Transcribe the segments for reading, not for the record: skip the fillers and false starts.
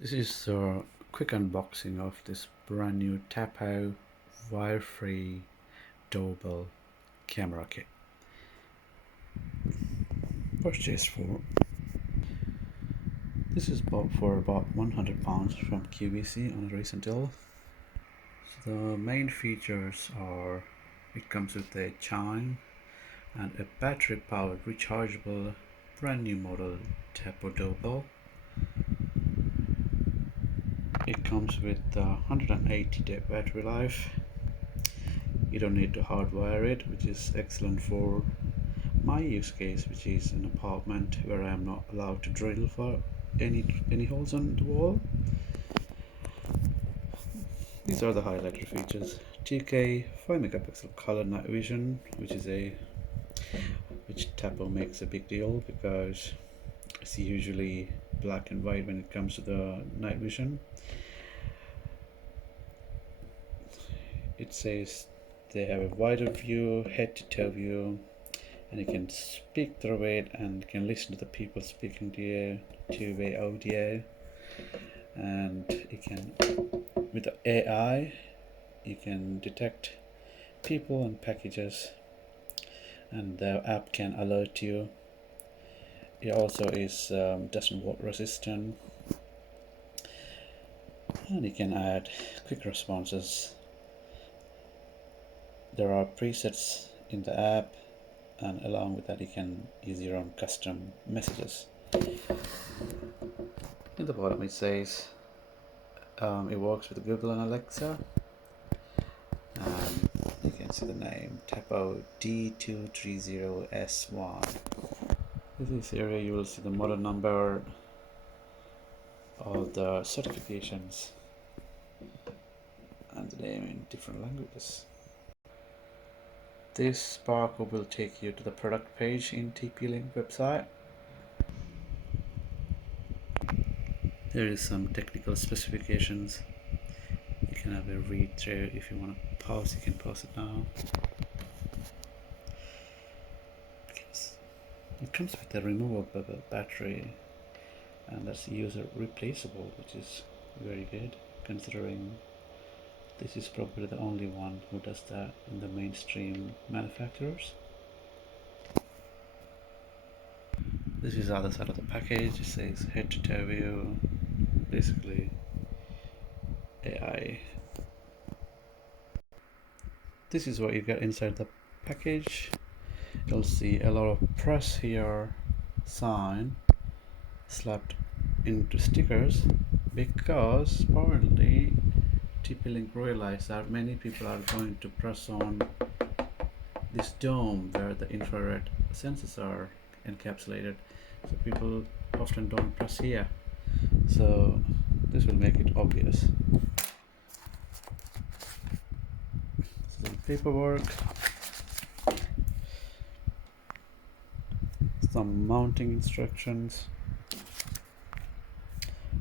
This is a quick unboxing of this brand new Tapo wire-free doorbell camera kit. Purchased for this is bought for about £100 from QVC on a recent deal. So the main features are it comes with a chime and a battery-powered rechargeable brand new model Tapo doorbell. It comes with 180-day battery life. You don't need to hardwire it, which is excellent for my use case, which is an apartment where I am not allowed to drill for any holes on the wall. These are the highlighted features: 2K 5 megapixel color night vision, which Tapo makes a big deal because it's usually black and white when it comes to the night vision. It says they have a wider view, head-to-toe view, and you can speak through it and can listen to the people speaking to you, two-way audio. And you can, with the AI, you can detect people and packages, and the app can alert you. It also is doesn't water resistant, and you can add quick responses. There are presets in the app, and along with that you can use your own custom messages. In the bottom it says it works with Google and Alexa. You can see the name Tapo D230S1. In this area you will see the model number, all the certifications, and the name in different languages. This barcode will take you to the product page in TP-Link website. There is some technical specifications. You can have a read through. If you want to pause, you can pause it now. It comes with a removable battery, and that's user replaceable, which is very good considering this is probably the only one who does that in the mainstream manufacturers. This is the other side of the package. It says head-to-toe view, basically AI. This is what you get inside the package. You'll see a lot of press here sign slapped into stickers because apparently TP-Link realized that many people are going to press on this dome where the infrared sensors are encapsulated, so people often don't press here, so this will make it obvious. So the paperwork, some mounting instructions.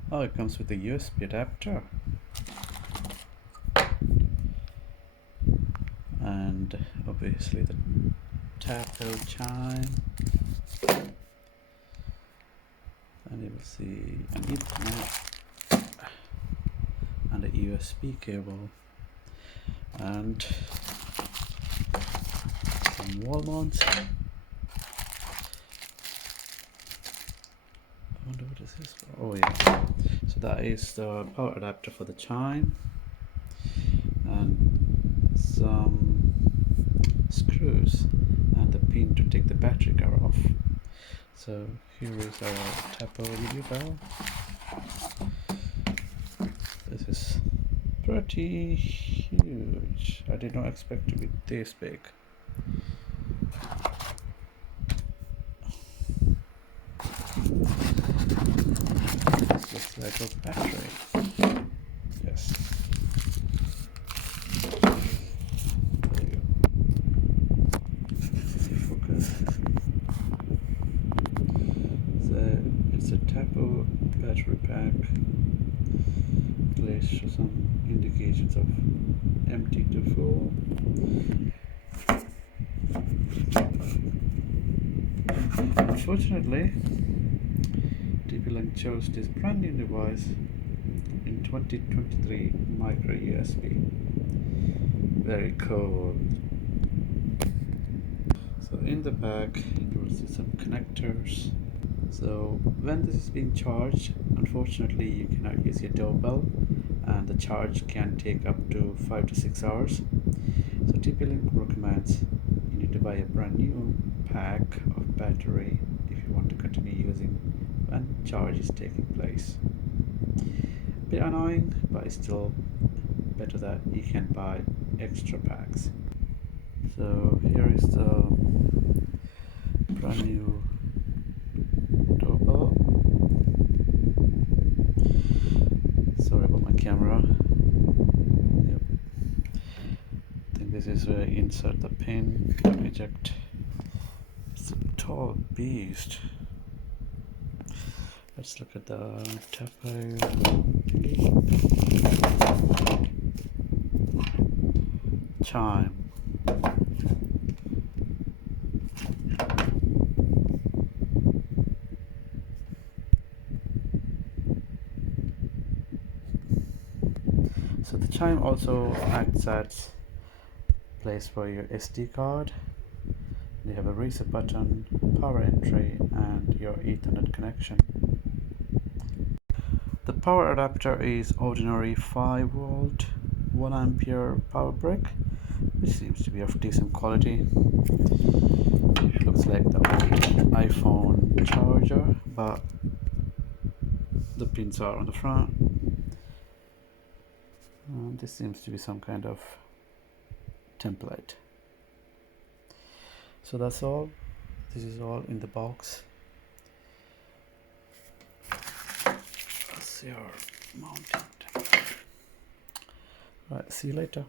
Oh, it comes with a USB adapter, and obviously the Tapo chime, and you will see an Ethernet and a USB cable and some wall mounts. I wonder what is this for? Oh yeah, so that is the power adapter for the chime, and some screws and the pin to take the battery cover off. So here is our Tapo video file. This is pretty huge. I did not expect to be this big. This looks like a battery. Yes. There you go. Focus. So it's a Tapo battery pack. Let's show some indications of empty to full. Unfortunately, TP-Link chose this brand new device in 2023 micro USB. Very cool. So in the back you will see some connectors. So when this is being charged, unfortunately you cannot use your doorbell, and the charge can take up to 5 to 6 hours. So TP-Link recommends you need to buy a brand new pack of battery if you want to continue using when charge is taking place. Bit annoying, but it's still better that you can buy extra packs. So here is the brand new doorbell. Sorry about my camera. Yep. I think this is where you insert the pin to eject. It's a tall beast. Let's look at the Tapo. Chime. So the chime also acts as place for your SD card. You have a reset button, power entry, and your Ethernet connection. The power adapter is ordinary 5 volt 1 ampere power brick, which seems to be of decent quality. Looks like the old iPhone charger, but the pins are on the front. And this seems to be some kind of template. So that's all. This is all in the box. That's your mounting. Right, see you later.